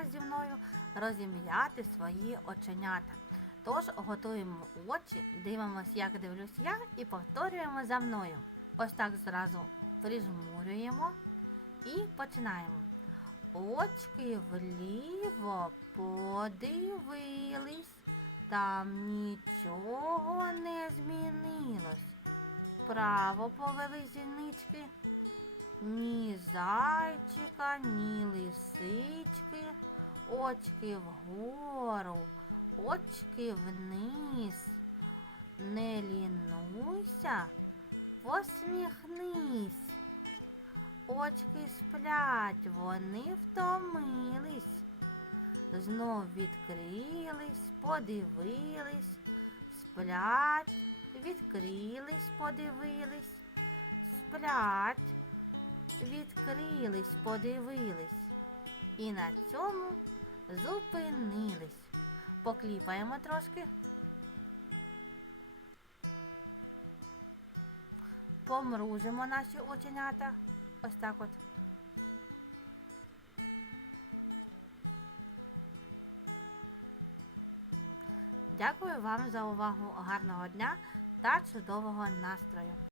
час зі мною розім'яти свої оченята. Тож готуємо очі, дивимося, як дивлюсь я, і повторюємо за мною. Ось так зразу прижмурюємо і починаємо. Очки вліво подивились, там нічого не змінилось. Вправо повели зінички, ні зайчика, ні лисички, очки вгору, очки вниз. Не лінуйся, посміхнись. Очки сплять, вони втомились. Знов відкрились, подивились, сплять, відкрились, подивились, сплять, відкрились, подивились. І на цьому зупинились. Покліпаємо трошки. Помружимо наші оченята. Ось так от. Дякую вам за увагу. Гарного дня та чудового настрою.